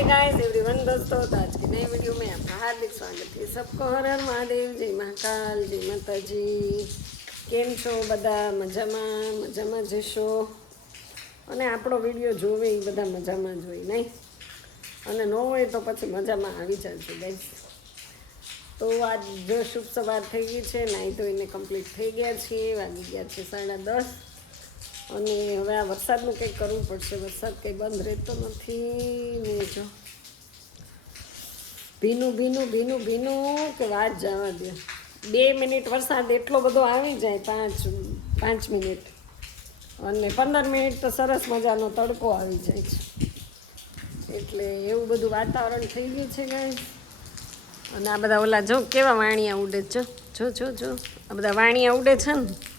Hi guys everyone दोस्तों तो आज के नए वीडियो में आपका हार्दिक स्वागत है सबको हर हर महादेव जय महाकाल જય માતાજી કેમ છો બધા મજામાં મજામાં જશો અને આપણો વિડીયો જોવે એ બધા મજામાં જ હોય નહીં અને ન હોય તો પછી મજામાં આવી જશે ગાઈસ તો આજ જો શુભ સવાર થઈ ગઈ છે નાહી ધોઈને કમ્પ્લીટ થઈ ગયા છીએ વાગી ગયા છે સાડા દસ અને હવે આ વરસાદનું કંઈક કરવું પડશે. વરસાદ કંઈ બંધ રહેતો નથી. ને જો. ભીનું ભીનું ભીનું ભીનું કે વાત જવા દે. બે મિનિટ વરસાદ એટલો બધો આવી જાય, પાંચ પાંચ મિનિટ. અને પંદર મિનિટ તો સરસ મજાનો તડકો આવી જાય છે. એટલે એવું બધું વાતાવરણ થઈ ગયું છે ગાય અને આ બધા ઓલા જો કેવા વાણિયા ઉડે જો જો જો જો. આ બધા વાણિયા ઉડે છે ને?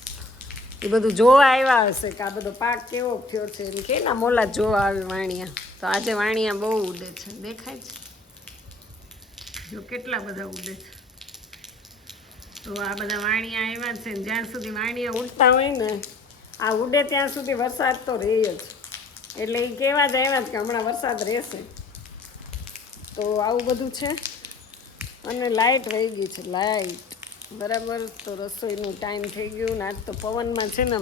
એ બધું જોવા આવ્યા હશે કે આ બધો પાક કેવો થયો છે એમ કે ના મોલા જોવા આવે વાણિયા? તો આજે વાણિયા બહુ ઉડે છે. દેખાય છે? જો કેટલા બધા ઉડે છે. તો આ બધા વાણિયા આવ્યા છે જ્યાં સુધી વાણિયા ઉડતા હોય ને, આ ઉડે ત્યાં સુધી વરસાદ તો રહે જ. એટલે એ કહેવા જ આવ્યા જ કે હમણાં વરસાદ રહેશે. તો આવું બધું છે? અને લાઇટ વહી ગઈ છે લાઇટ બરાબર, તો રસોઈનું ટાઈમ થઈ ગયું ને આજ તો પવનમાં છે ને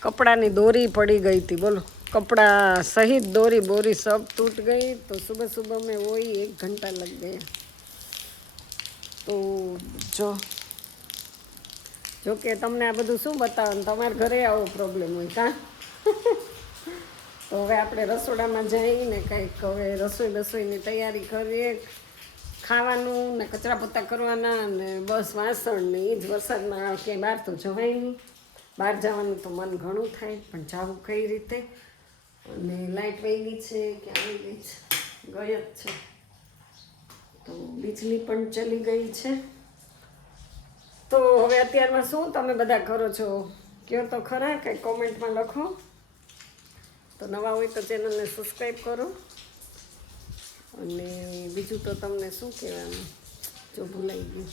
કપડાની દોરી પડી ગઈ હતી, બોલો. કપડા સહિત દોરી બોરી સબ તૂટ ગઈ, તો સુબહ સુબહ મેં વही એક ઘંટા લગ ગયા. તો જો જો કે તમને આ બધું શું બતાવો? ને તમારા ઘરે આવો પ્રોબ્લેમ હોય, કાં? તો હવે આપણે રસોડામાં જઈને કંઈક હવે રસોઈ રસોઈની તૈયારી કરીએ. ખાવાનું ને કચરા પોતા કરવાના ને બસ વાસણ ને એ જ વરસાદમાં ક્યાંય બહાર તો જવાય નહીં. બહાર જવાનું તો મન ઘણું થાય, પણ જવું કઈ રીતે? અને લાઇટ વહી છે કે આવી ગઈ છે? ગઈ જ છે. તો વીજળી પણ ચલી ગઈ છે. તો હવે અત્યારમાં શું તમે બધા કરો છો? કહો તો ખરા? કંઈ કોમેન્ટમાં લખો. તો નવા હોય તો ચેનલને સબસ્ક્રાઈબ કરો. અને બીજું તો તમને શું કહેવાનું? જો ભૂલાઈ ગયું.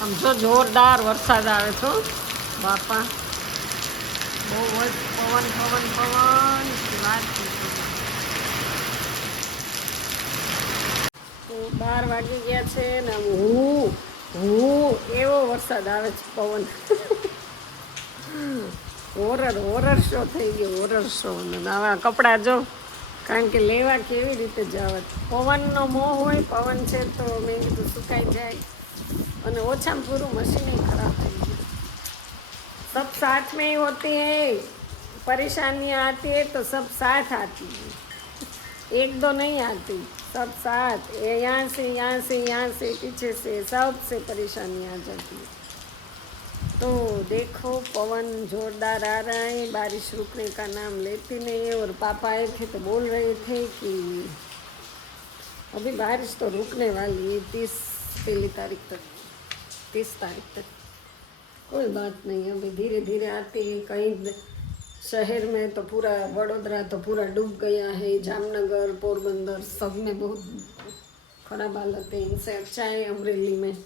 આમ જો જોરદાર વરસાદ આવે છો બાપા. બહુ જ પવન પવન પવન. વાત તો બાર વાગી ગયા છે ને હું હું એવો વરસાદ આવે છે પવન. હોરર હોરર શો થઈ ગયો હોરર શો અને આવા કપડાં જો. કારણ કે લેવા કેવી રીતે જવા પવનનો મોહ હોય પવન છે તો મેં કીધું સુકાઈ જાય અને ઓછામાં પૂરું મશીન ખરાબ થઈ ગયું सब साथ में ही होती है परेशानियाँ आती है तो सब साथ आती है एक दो नहीं आती सब साथ ये यहाँ से यहाँ से यहाँ से पीछे से सब से परेशानी आ जाती है तो देखो, पवन जोरदार आ रहा है। बारिश रुकने का नाम लेती नहीं है और पापा आए थे तो बोल रहे थे कि अभी बारिश तो रुकने वाली है, तीस पहली तारीख तक, तीस तारीख तक। कोई बात नहीं, अभी धीरे धीरे आती है। कहीं शहर में तो पूरा वडोदरा तो पूरा डूब गया है। जामनगर, पोरबंदर, सब में बहुत खराब हालत है। इनसे अच्छा है अमरेली में।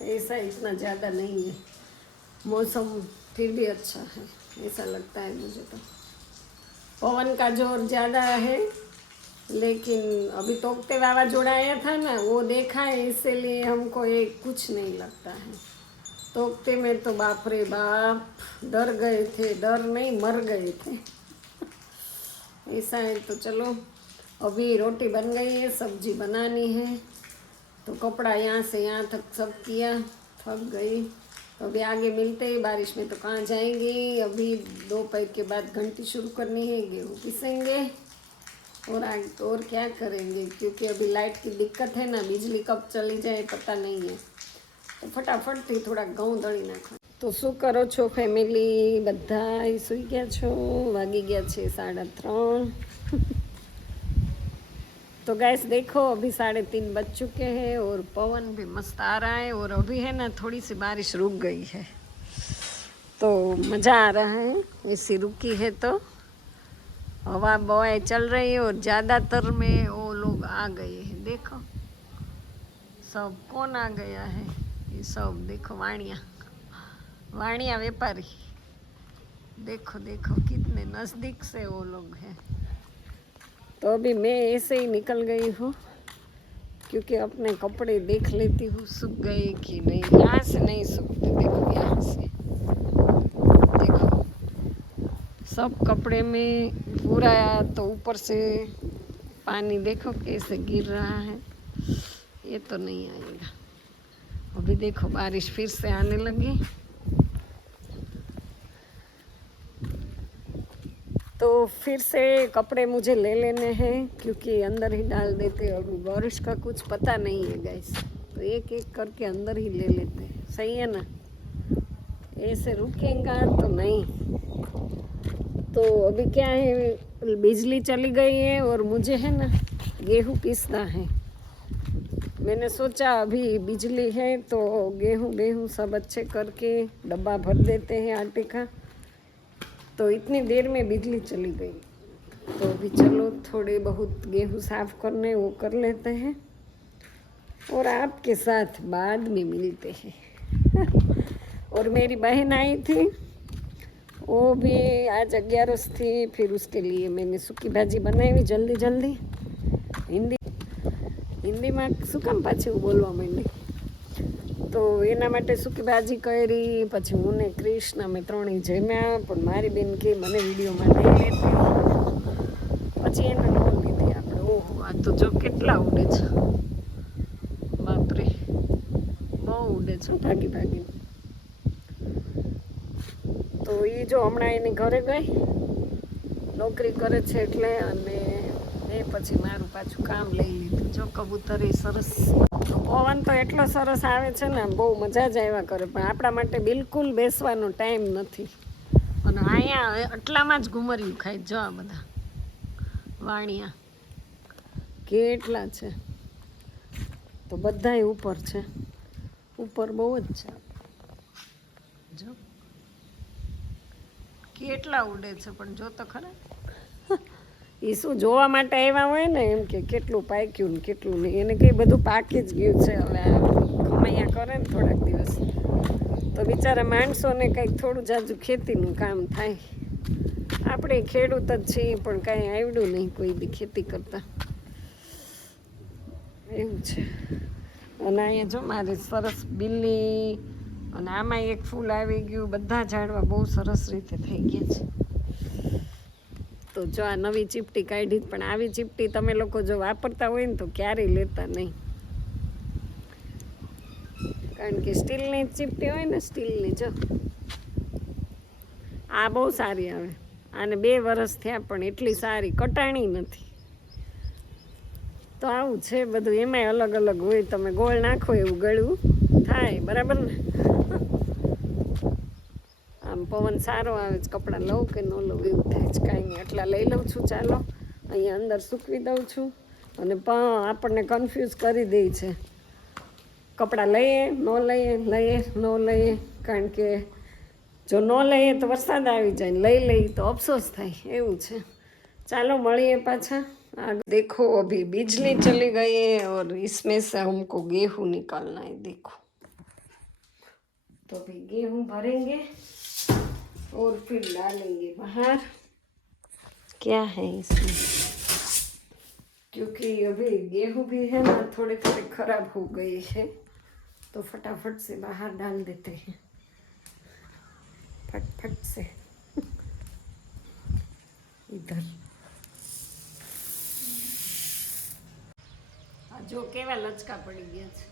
ऐसा इतना ज़्यादा नहीं है। मौसम फिर भी अच्छा है, ऐसा लगता है मुझे तो। पवन का ज़ोर ज़्यादा है, लेकिन अभी तोकते वावाजोड़ा आया था ना, वो देखा है, इसीलिए हमको ये कुछ नहीं लगता है। तोकते में तो बाप रे बाप, डर गए थे, डर नहीं, मर गए थे। ऐसा है तो चलो, अभी रोटी बन गई है, सब्ज़ी बनानी है तो कपड़ा यहाँ से यहाँ तक सब किया, थक गई। तो अभी आगे मिलते हैं बारिश में तो कहाँ जाएंगे अभी दोपहर के बाद घंटी शुरू करनी है गेहूँ पीसेंगे और आगे तो और क्या करेंगे क्योंकि अभी लाइट की दिक्कत है ना बिजली कब चली जाए पता नहीं है તો ફટાફટથી થોડાક ઘઉં દળી નાખો તો શું કરો છો ફેમિલી બધા સૂઈ ગયા છો વાગી ગયા છે સાડા ત્રણ तो गैस देखो, अभी साढ़े तीन बज चुके हैं और पवन भी मस्त आ रहा है और अभी है ना थोड़ी सी बारिश रुक गई है। तो मज़ा आ रहा है ऐसी रुकी है तो। हवा बवाएँ चल रही है और ज़्यादातर में वो लोग आ गए हैं, देखो। सब कौन आ गया है? ये सब देखो, वाणिया। वाणिया व्यापारी। देखो देखो, कितने नज़दीक से वो लोग हैं। तो अभी मैं ऐसे ही निकल गई हूँ, क्योंकि अपने कपड़े देख लेती हूँ, सूख गए कि नहीं। यहाँ से नहीं सूखते, देखो यहाँ से। देखो, सब कपड़े में पूरा तो ऊपर से पानी देखो कैसे गिर रहा है। ये तो नहीं आएगा। अभी देखो बारिश फिर से आने लगी। तो फिर से कपड़े मुझे ले लेने हैं, क्योंकि अंदर ही डाल देते और बारिश का कुछ पता नहीं है गैस तो एक एक करके अंदर ही ले लेते हैं। सही है ना? ऐसे रुकेगा तो नहीं। तो अभी क्या है, बिजली चली गई है और मुझे है ना, गेहूँ पीसना है। मैंने सोचा अभी बिजली है तो गेहूँ गेहूँ सब अच्छे करके डब्बा भर देते हैं आटे का। तो इतनी देर में बिजली चली गई तो अभी चलो थोड़े बहुत गेहूँ साफ करने वो कर लेते हैं और आपके साथ बाद में मिलते हैं और मेरी बहन आई थी वो भी आज ग्यारस थी फिर उसके लिए मैंने सूखी भाजी बनाई हुई जल्दी जल्दी हिंदी હિન્દીમાં શું કામ પાછી હું બોલવા માંડી તો એના માટે સૂકી ભાજી કરી, પછી હું ને ક્રિષ્ણ અમે ત્રણેય જમ્યા, પણ મારી બેન કે મને વિડીયોમાં નહીં લેતી પછી એને લોન લીધી આપણે. ઓહો, આ તો જો કેટલા ઉડે છે. બાપરે. બહુ ઉડે છે, ભાગી ભાગી. તો એ જો હમણાં એની ઘરે ગઈ. નોકરી કરે છે એટલે અને એ પછી મારું પાછું કામ લઈ લીધું. જો કબૂતર એ સરસ પવન તો એટલો સરસ આવે છે ને, બહુ મજા જ આવ્યા કરે. પણ આપણા માટે બિલકુલ બેસવાનો ટાઈમ નથી. અને અહીંયા આટલામાં જ ઘુમર્યું ખાય, જો આ બધા વાણિયા. કેટલા છે? તો બધાય ઉપર છે. ઉપર બહુ જ છે. જો. કેટલા ઉડે છે પણ જો તો ખરા. એ શું જોવા માટે આવ્યા હોય ને, એમ કે કેટલું પાક્યું ને કેટલું નહીં. એને કંઈ બધું પાકી જ ગયું છે હવે કમાયા કરે ને થોડાક દિવસ. તો બિચારા માણસોને કંઈક થોડું જાજુ ખેતીનું કામ થાય. આપણે ખેડૂત જ છીએ, પણ કાંઈ આવડ્યું નહીં કોઈ બી ખેતી કરતા. એવું છે. અને અહીંયા જો મારે સરસ બિલ્લી, અને આમાં એક ફૂલ આવી ગયું, બધા ઝાડવા બહુ સરસ રીતે થઈ ગયા છે. તો જો આ નવી ચીપટી કાઢી પણ આવી ચીપટી તમે લોકો જો વાપરતા હોય ને તો ક્યારેય લેતા નહીં. કારણ કે સ્ટીલની ચીપટી હોય ને, સ્ટીલની જો. આ બહુ સારી આવે. આને બે વર્ષ થયા પણ એટલી સારી કટાણી નથી. તો આવું છે બધું. એમાંય અલગ અલગ હોય. તમે ગોળ નાખો એવું ગળવું થાય, બરાબર ને? પવન સારો આવે છે કપડાં લઉં કે ન લઉં એવું થાય છે કાંઈ નહીં એટલા લઈ લઉં છું ચાલો અહીંયા અંદર સૂકવી દઉં છું અને પણ આપણને કન્ફ્યુઝ કરી દે છે કપડાં લઈએ ન લઈએ લઈએ ન લઈએ કારણ કે જો ન લઈએ તો વરસાદ આવી જાય લઈ લઈએ તો અફસોસ થાય એવું છે ચાલો મળીએ પાછા आग देखो अभी बिजली चली गई है और इसमें से हमको गेहूं निकालना है देखो तो अभी गेहूं भरेंगे और फिर डालेंगे बाहर क्या है इसमें क्योंकि अभी गेहूं भी है ना थोड़े थोड़े खराब हो गए हैं तो फटाफट से बाहर डाल देते हैं फट फट से इधर આ જો કેવા લચકા પડી ગયા છે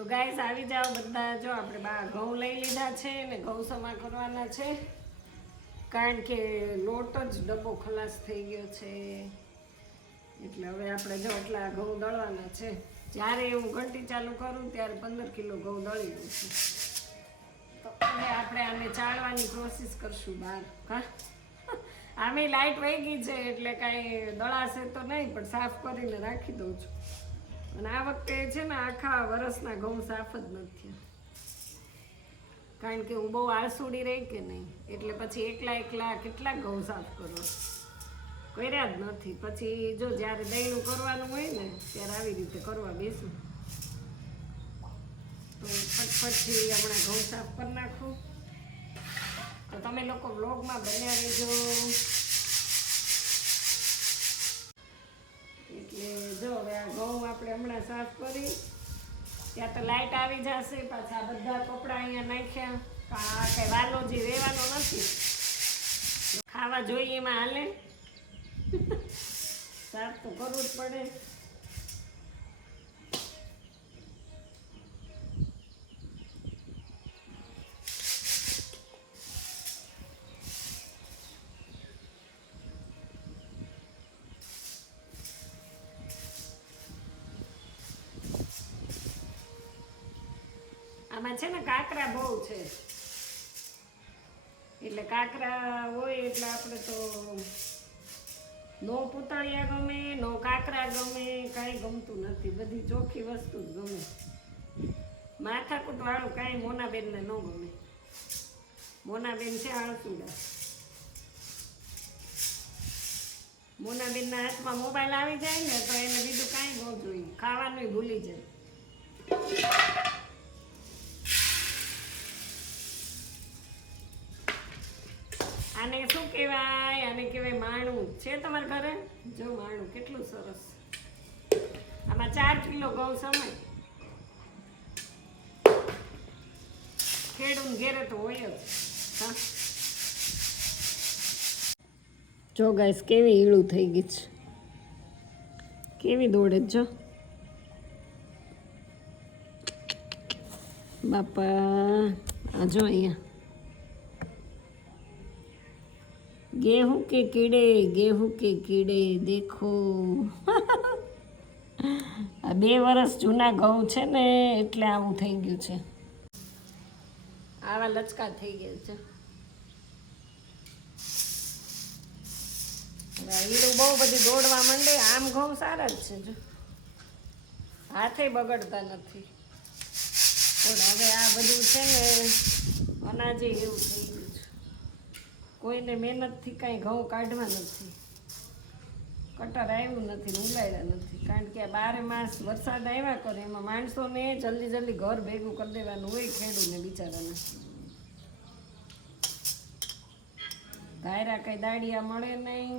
તો ગાય આવી જાઓ બધા. જો આપણે બા ઘઉં લઈ લીધા છે ને ઘઉં સમા કરવાના છે. કારણ કે લોટ જ ડબ્બો ખલાસ થઈ ગયો છે. એટલે હવે આપણે જો એટલા ઘઉં દળવાના છે. જ્યારે હું ઘંટી ચાલુ કરું ત્યારે પંદર કિલો ઘઉં દળી દઉં છું. તો હવે આપણે આને ચાળવાની કોશિશ કરશું બહાર. હા? આમે લાઈટ વહી ગઈ છે એટલે કાંઈ દળાશે તો નહીં, પણ સાફ કરીને રાખી દઉં છું. અને આ વખતે છે ને આખા વરસના ઘઉં સાફ જ નથી કારણ કે હું બહુ આળસુડી રહી કે નહીં? એટલે પછી એકલા એકલા કેટલા ઘઉં સાફ કરો કર્યા જ નથી. પછી જો જ્યારે દહીંનું કરવાનું હોય ને, ત્યારે આવી રીતે કરવા બેસું. તો ફટફટથી હમણાં ઘઉં સાફ કરી નાખું. તો તમે લોકો વ્લોગમાં બન્યા રહેજો. હવે આ ઘઉં આપણે હમણાં સાફ કરી, ત્યાં તો લાઇટ આવી જશે, પાછા બધા કપડાં અહીંયા નાખ્યા આ વાલો વાલોજી રહેવાનો નથી. ખાવા જોઈએ એમાં હાલે. સાફ તો કરવું જ પડે. આમાં છે ને કાંકરા બહુ છે. એટલે કાંકરા હોય એટલે આપણે તો નો પૂતળિયા ગમે, નો કાંકરા ગમે, કાંઈ ગમતું નથી. બધી ચોખ્ખી વસ્તુ જ ગમે. માથાકૂટવાળું કાંઈ મોનાબેનને ન ગમે. મોનાબેન છે આળસુડા. મોનાબેનના હાથમાં મોબાઈલ આવી જાય ને તો એને બીજું કાંઈ ન જોઈએ. ખાવાનું ભૂલી જાય. કહેવાય, આને કહેવાય માણું. છે તમારા ઘરે? જો માણું, કેટલું સરસ. આમાં ચાર કિલો ઘઉં સમય. ખેડૂત ઘેરે તો હોય જ. હા. જો ગાઈસ, કેવી ઈળું થઈ ગઈ છે. કેવી દોડે જો. બાપા, આ જો અહીંયા. गेहूं के कीड़े गेहूं के કીડે દેખો આ બે વર્ષ જૂના ઘઉં છે ને એટલે આવું થઈ ગયું છે આવા લચકા થઈ ગયા છે હવે આ ઈડું બહુ બધી દોડવા માંડે આમ ઘઉં સારા જ છે જો હાથે બગડતા નથી પણ હવે આ બધું છે ને અનાજે એવું થઈ ગયું છે કોઈને મહેનતથી કાંઈ ઘઉં કાઢવા નથી. કટર આવ્યું નથી ઉલાડ્યા નથી. કારણ કે બારે માસ વરસાદ આવ્યા કરે, એમાં માણસોને જલ્દી જલ્દી ઘર ભેગું કરી દેવાનું હોય ખેડૂને બિચારાને. ધાયરા કંઈ દાડિયા મળે નહીં.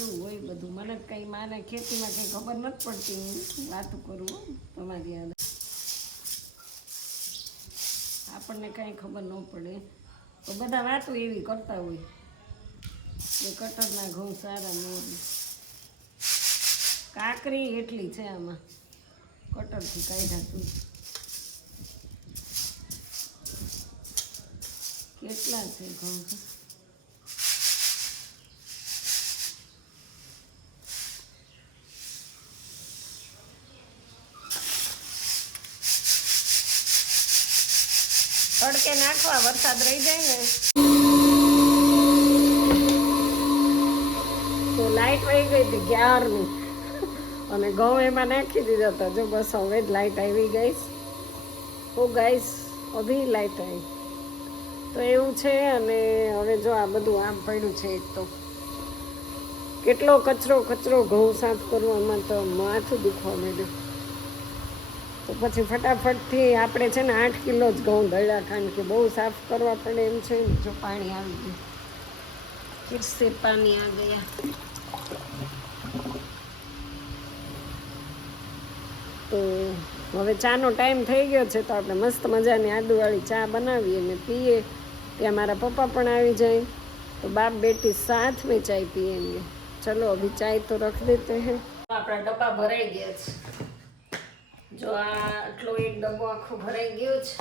એવું હોય બધું. મને કંઈ મારે ખેતીમાં કંઈ ખબર નથી પડતી. હું વાતું કરું તમારી યાદ આપણને કાંઈ ખબર ન પડે. તો બધા વાતો એવી કરતા હોય. કે કટરના ઘઉં સારા મોરી કાકરી એટલી છે આમાં. કટરથી કાઢ્યા તું. કેટલા છે ઘઉં? તડકે નાખવા, વરસાદ રહી જાય ને. તો લાઈટ વહી ગઈ હતી ગ્યારની. અને ઘઉં એમાં નાખી દીધા હતા. જો બસ હવે જ લાઈટ આવી ગઈ. ઓ ગાઈસ, અભી લાઈટ આવી. તો એવું છે અને હવે જો આ બધું આમ પડ્યું છે એક તો. કેટલો કચરો કચરો ઘઉં સાફ કરવામાં તો માથું દુખવા માંડ્યું. તો પછી ફટાફટથી આપણે છે ને આઠ કિલો જ ઘઉં દળ્યા કારણ કે બહુ સાફ કરવા પડે એમ છે ને. જો પાણી આવી ગયું. કિરસે પાણી આ ગયા. તો હવે ચાનો ટાઈમ થઈ ગયો છે તો આપણે મસ્ત મજાની આદુવાળી ચા બનાવીએ અને પીએ. ત્યાં મારા પપ્પા પણ આવી જાય. તો બાપ બેટી સાથ મેં ચાય પીએંગે ચલો અભી ચાય તો રખ દેતે હે. આપણા ડબ્બા ભરાઈ ગયા છે. જો આ આટલો એક ડબ્બો આખો ભરાઈ ગયો છે.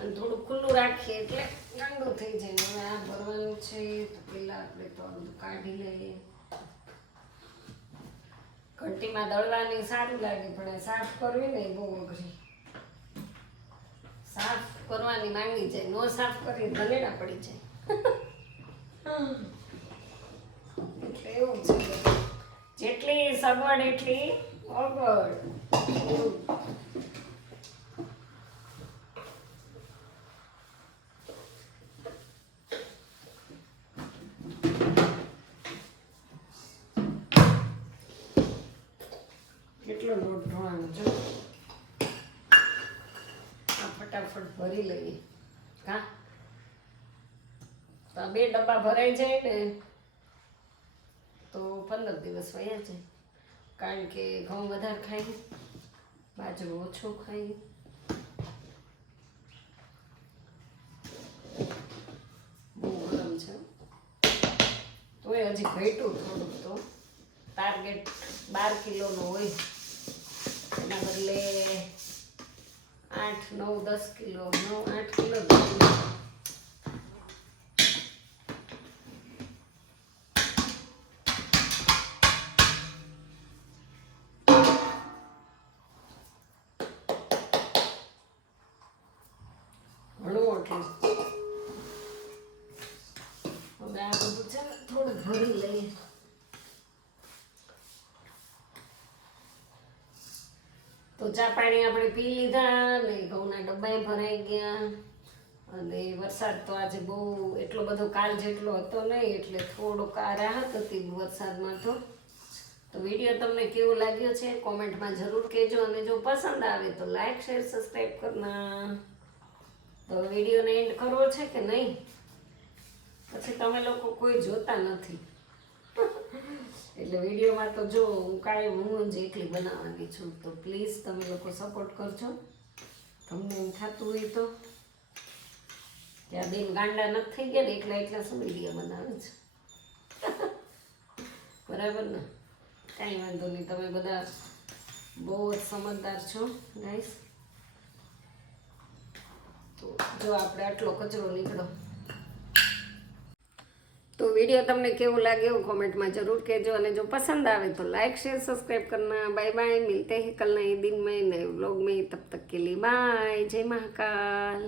અને થોડું ખુલ્લું રાખીએ એટલે ગાંડું થઈ જાય. હવે આ ભરવાનું છે, તો પેલા આપણે તો કાઢી લઈએ. ઘંટીમાં દળવાની સારું લાગે, પણ સાફ કરવી ને બહુ અઘરી. સાફ કરવાની માંગી જાય. નો સાફ કરી ધનેડા પડી જાય. એટલે એવું છે. જેટલી સગવડ એટલી અગવડ. લોટ ઢોળાનો જો આ ફટાફટ ભરી લઈએ. હા. તો બે ડબ્બા ભરાઈ જાય ને, તો પંદર દિવસ વયા છે કારણ કે ઘઉં વધારે ખાઈ બાજરો ઓછો ખાઈ બહુ ગરમ છે. તોય હજી ઘટ્યું થોડુંક તો. ટાર્ગેટ બાર કિલોનો હોય. એના બદલે આઠ નવ દસ કિલો નવ આઠ કિલો તો ચા પાણી આપણે પી લીધા ને ઘઉંના ડબ્બાએ ભરાઈ ગયા. અને વરસાદ તો આજે બહુ એટલો બધો કાલ જેટલો હતો નહીં, એટલે થોડોક આ રાહત હતી વરસાદમાં તો. તો વીડિયો તમને કેવો લાગ્યો છે કોમેન્ટમાં જરૂર કહેજો અને જો પસંદ આવે તો લાઈક, શેર સબસ્ક્રાઈબ કરના. તો વિડીયોને એન્ડ કરવો છે કે નહીં? પછી તમે લોકો કોઈ જોતા નથી. એટલે વિડીયોમાં તો જો હું કાંઈ હું જ એકલી બનાવવાની છું, તો પ્લીઝ તમે લોકો સપોર્ટ કરજો. તમને એમ થતું હોય તો. ત્યાં બેન ગાંડા નથી થઈ ગયા ને એકલા એકલા શું વીડિયો બનાવે છે? બરાબર ને? કાંઈ વાંધો નહીં, તમે બધા બહુ જ સમજદાર છો ગાઈસ તો જો આપણે આટલો કચરો નીકળો. તો વીડિયો તમને કેવો લાગે એવું કોમેન્ટમાં જરૂર કહેજો અને જો પસંદ આવે તો લાઇક શેર, સબસ્ક્રાઇબ કરના. Bye bye. મિલતે હે કલ નય દિન મેં નય વ્લોગ મેં. તબ તક કે લીએ બાય. જય મહાકાલ.